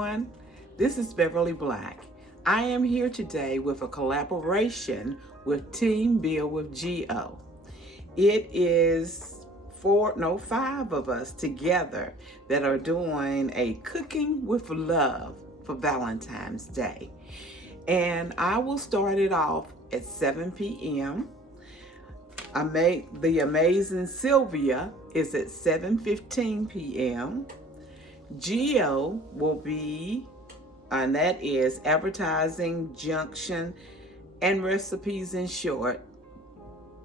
everyone. This is Beverly Black. I am here today with a collaboration with Team Build with Geo. It is 5 of us together that are doing a cooking with love for Valentine's Day. And I will start it off at 7 p.m. The amazing Sylvia is at 7:15 p.m. Geo will be, and that is Advertising Junction and Recipes in Short,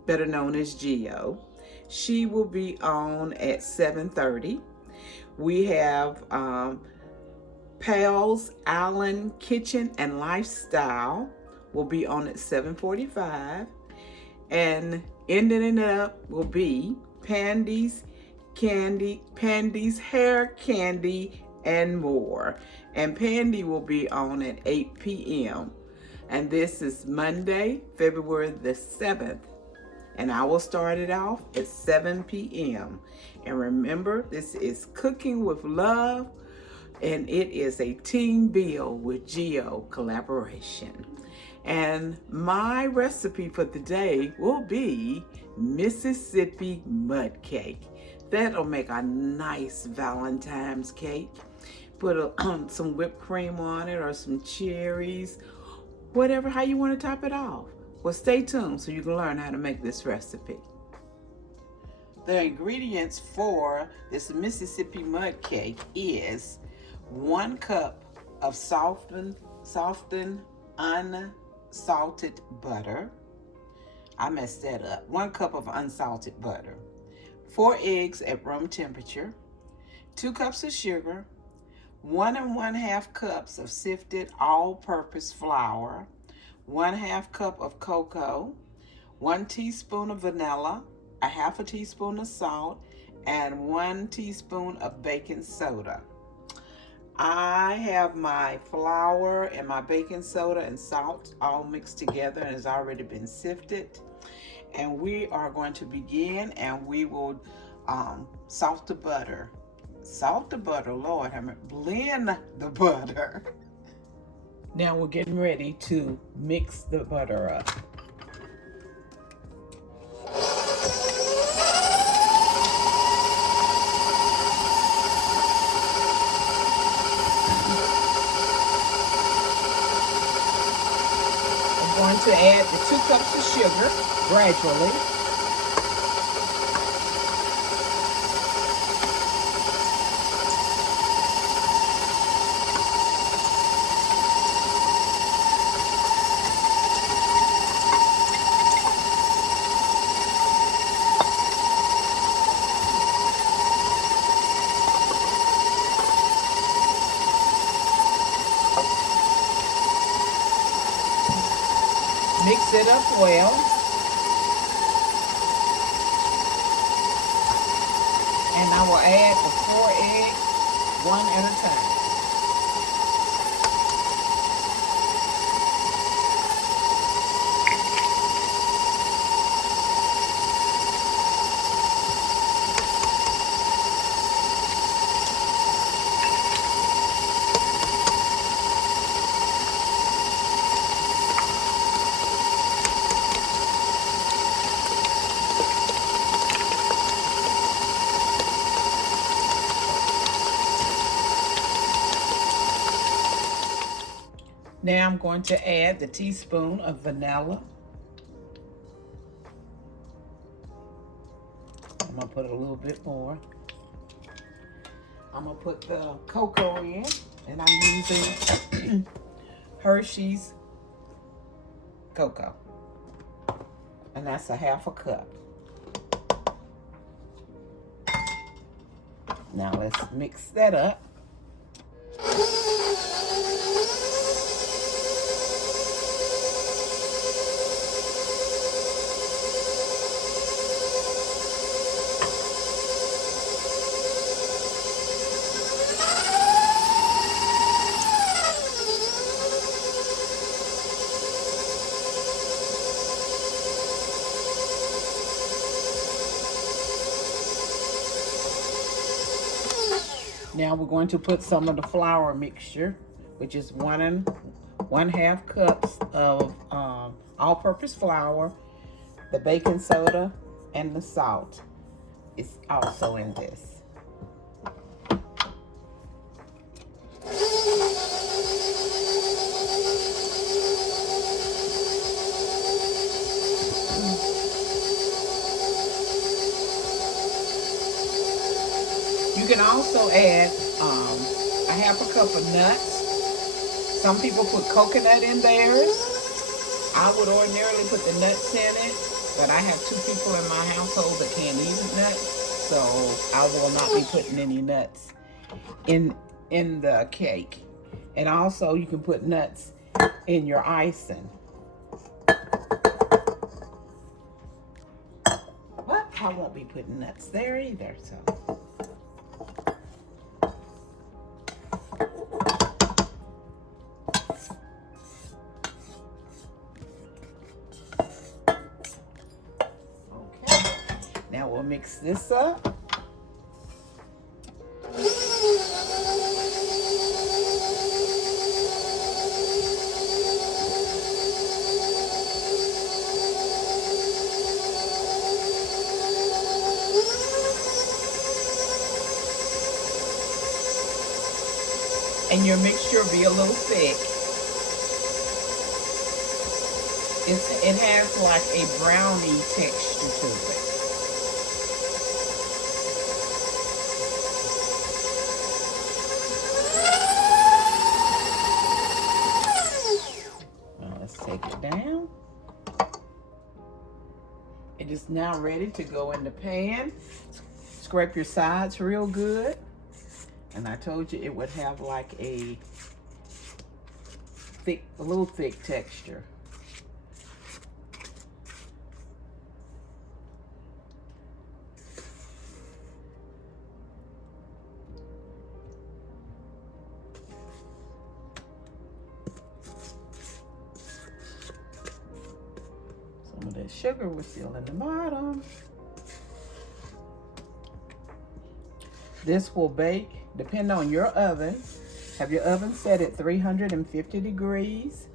better known as Geo. She will be on at 7:30. We have Pals Allen Kitchen and Lifestyle will be on at 7:45. And ending it up will be Pandy's Hair Candy and More. And Pandy will be on at 8 p.m. And this is Monday, February the 7th. And I will start it off at 7 p.m. And remember, this is Cooking with Love, and it is a Team Build with Geo collaboration. And my recipe for the day will be Mississippi mud cake. That'll make a nice Valentine's cake. Put some whipped cream on it or some cherries, whatever, how you want to top it off. Well, stay tuned so you can learn how to make this recipe. The ingredients for this Mississippi mud cake is 1 cup of softened unsalted butter. I messed that up. 1 cup of unsalted butter. 4 eggs at room temperature. 2 cups of sugar. 1 1/2 cups of sifted all-purpose flour. 1/2 cup of cocoa. 1 teaspoon of vanilla. 1/2 teaspoon of salt. And 1 teaspoon of baking soda. I have my flour and my baking soda and salt all mixed together and has already been sifted. And we are going to begin, and we will salt the butter. Salt the butter, Lord, blend the butter. Now we're getting ready to mix the butter up. Going to add the 2 cups of sugar gradually. Mix it up well. And I will add the 4 eggs, one at a time. Now I'm going to add the teaspoon of vanilla. I'm going to put a little bit more. I'm going to put the cocoa in, and I'm using Hershey's cocoa. And that's 1/2 cup. Now let's mix that up. Now we're going to put some of the flour mixture, which is 1½ cups of all-purpose flour. The baking soda and the salt is also in this. You can also add ½ cup of nuts. Some people put coconut in theirs. I would ordinarily put the nuts in it, but I have 2 people in my household that can't eat nuts, so I will not be putting any nuts in the cake. And also you can put nuts in your icing. But I won't be putting nuts there either, so. Now we'll mix this up. And your mixture will be a little thick. It has like a brownie texture to it. Take it down. It is now ready to go in the pan. Scrape your sides real good. And I told you it would have like a little thick texture. Some of that sugar was still in the bottom. This will bake, depending on your oven. Have your oven set at 350 degrees.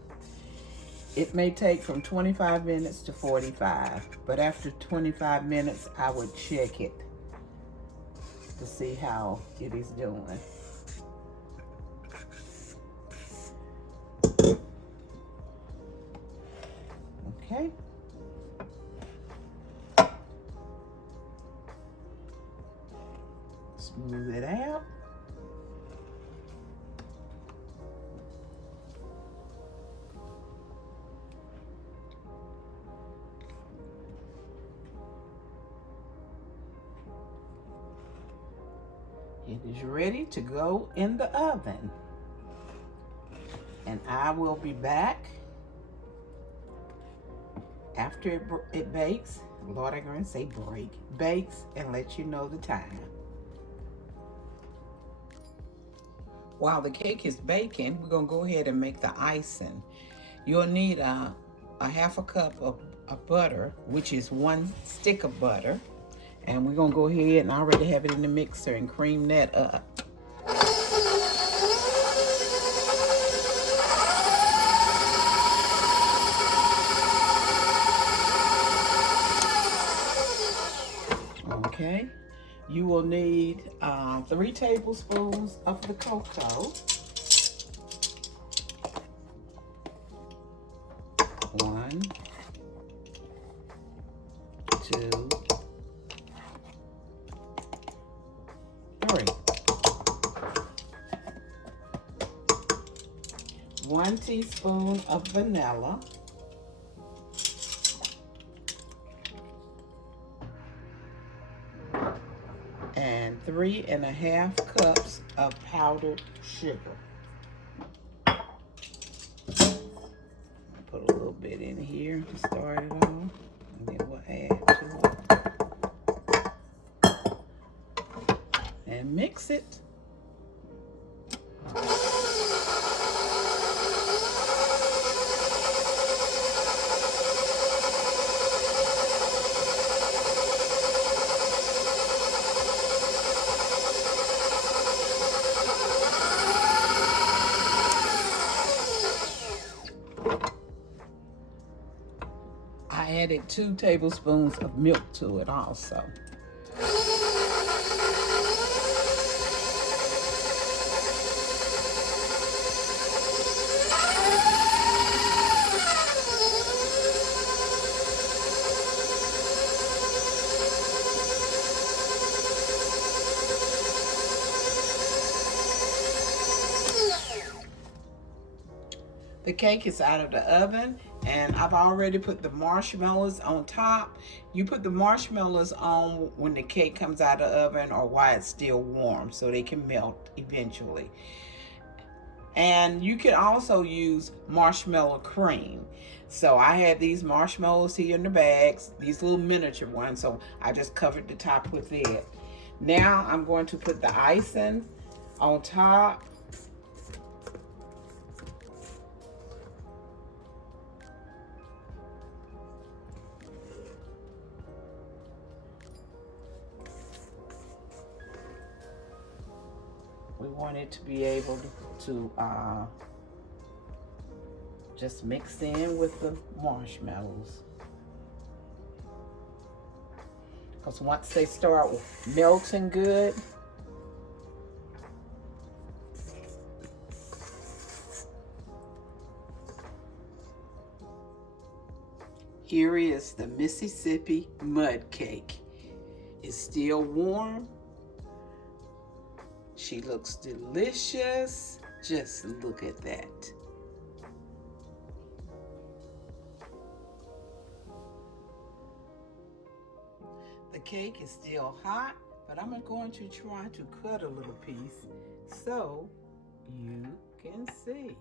It may take from 25 minutes to 45, but after 25 minutes, I would check it to see how it is doing. Okay. Smooth it out. It is ready to go in the oven. And I will be back after it bakes. Lord, I'm going to say bakes and let you know the time. While the cake is baking, we're going to go ahead and make the icing. You'll need a ½ cup of butter, which is 1 stick of butter. And we're going to go ahead and I already have it in the mixer and cream that up. Okay. You will need 3 tablespoons of the cocoa. 1, 2, 3. 1 teaspoon of vanilla. And 3½ cups of powdered sugar. Put a little bit in here to start it off, and then we'll add to it. And mix it. added 2 tablespoons of milk to it also. The cake is out of the oven, and I've already put the marshmallows on top. You put the marshmallows on when the cake comes out of the oven or while it's still warm so they can melt eventually. And you can also use marshmallow cream. So I had these marshmallows here in the bags, these little miniature ones, so I just covered the top with it. Now I'm going to put the icing on top. We want it to be able to just mix in with the marshmallows. Because once they start melting good, here is the Mississippi mud cake. It's still warm. She looks delicious. Just look at that. The cake is still hot, but I'm going to try to cut a little piece so you can see.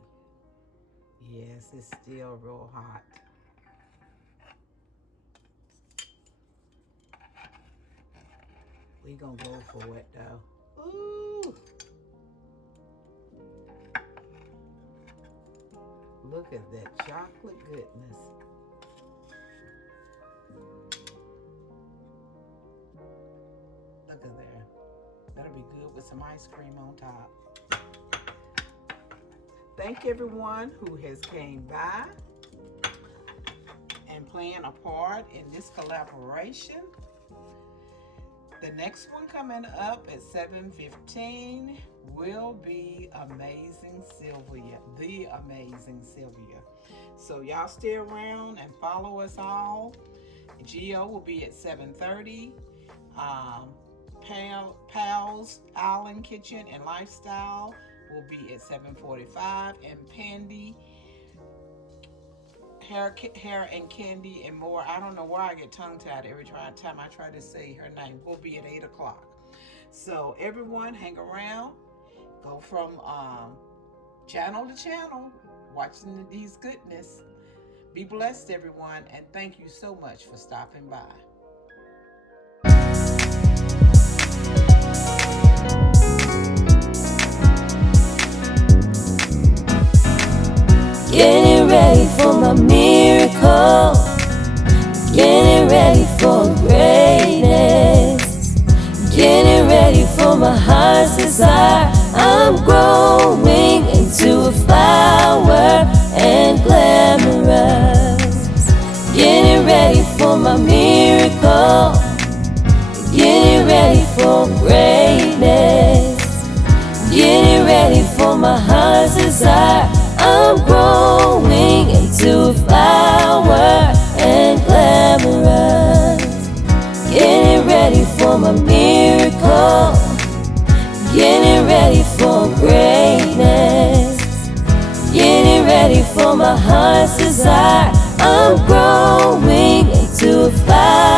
Yes, it's still real hot. We're gonna go for it though. Ooh. Look at that chocolate goodness. Look at there. That'll be good with some ice cream on top. Thank everyone who has came by and playing a part in this collaboration. The next one coming up at 7:15 will be Amazing Sylvia, the Amazing Sylvia. So y'all stay around and follow us all. Geo will be at 7:30. Pal's Island Kitchen and Lifestyle will be at 7:45, and Pandy Hair and Candy and More. I don't know why I get tongue-tied every time I try to say her name. Will be at 8 o'clock. So everyone hang around. Go from channel to channel, watching these goodness. Be blessed, everyone, and thank you so much for stopping by. Getting ready for my miracle, getting ready for greatness, getting ready for my heart's desire. I'm growing into a flower and glamorous. Getting ready for my miracle, getting ready for greatness, getting ready for my heart's desire. I'm growing into a flower and glamorous. Getting ready for my miracle, getting ready for greatness, getting ready for my heart's desire. I'm growing into a flower